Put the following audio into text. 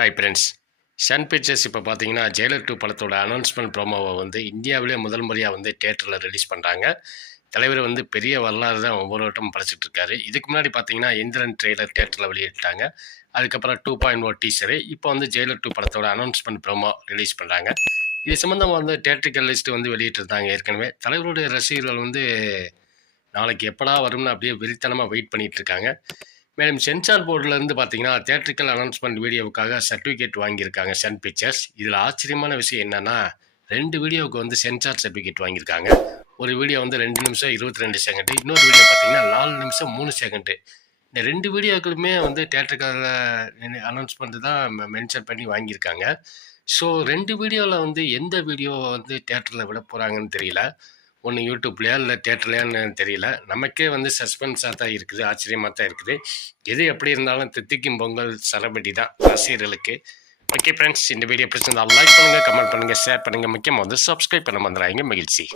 Hi friends Sun Pictures இப்போ பார்த்தீங்கன்னா jailer two படத்தோட அனௌன்ஸ்மெண்ட் ப்ரோமோவை வந்து இந்தியாவிலே முதல் முறையாக வந்து தேட்டரில் ரிலீஸ் பண்ணுறாங்க தலைவர் வந்து பெரிய வரலாறு தான் ஒவ்வொரு வட்டமும் படைச்சிட்டு இருக்காரு. இதுக்கு முன்னாடி பார்த்தீங்கன்னா இந்திரன் ட்ரெய்லர் தேட்டரில் வெளியிட்டாங்க. அதுக்கப்புறம் டூ பாயிண்ட் ஓ டீசரு இப்போ வந்து ஜெயலர் டூ படத்தோட அனௌன்ஸ்மெண்ட் ப்ரோமோ ரிலீஸ் பண்ணுறாங்க இது சம்மந்தமாக வந்து தேட்டரிக்கல் லிஸ்ட்டு வந்து வெளியிட்டிருந்தாங்க ஏற்கனவே. தலைவருடைய ரசிகர்கள் வந்து நாளைக்கு எப்படா வரும்னு அப்படியே வெறித்தனமாக வெயிட் பண்ணிகிட்ருக்காங்க இருக்காங்க. மேலும் சென்சார் போர்டிலேருந்து பார்த்தீங்கன்னா தேட்ரிக்கல் அனௌன்ஸ்மெண்ட் வீடியோவுக்காக சர்டிஃபிகேட் வாங்கியிருக்காங்க சன் பிக்சர்ஸ் இதில் ஆச்சரியமான விஷயம் என்னன்னா ரெண்டு வீடியோவுக்கு வந்து சென்சார் சர்டிஃபிகேட் வாங்கியிருக்காங்க. ஒரு வீடியோ வந்து ரெண்டு நிமிஷம் இருபத்தி ரெண்டு செகண்டு இன்னொரு வீடியோ பார்த்தீங்கன்னா நாலு நிமிஷம் மூணு செகண்டு இந்த ரெண்டு வீடியோக்களுமே வந்து தேட்டருக்காக அனௌன்ஸ்மெண்ட் தான் மென்ஷன் பண்ணி வாங்கியிருக்காங்க. ஸோ ரெண்டு வீடியோவில் வந்து எந்த வீடியோ வந்து தேட்டரில் விட போகிறாங்கன்னு தெரியல. ஒன்று யூடியூப்லையா இல்லை தேட்டர்லையான்னு தெரியல. நமக்கே வந்து சஸ்பென்ஸாக தான் இருக்குது ஆச்சரியமாக தான் இருக்குது. எது எப்படி இருந்தாலும் தித்திக்கும் பொங்கல் சரபடி தான் ரசிகர்களுக்கு. ஓகே ஃப்ரெண்ட்ஸ் இந்த வீடியோ பிடிச்சிருந்தால் லைக் பண்ணுங்கள் கமெண்ட் பண்ணுங்கள் ஷேர் பண்ணுங்கள் முக்கியமாக வந்து சப்ஸ்கிரைப் பண்ண வந்துடுறாங்க மகிழ்ச்சி.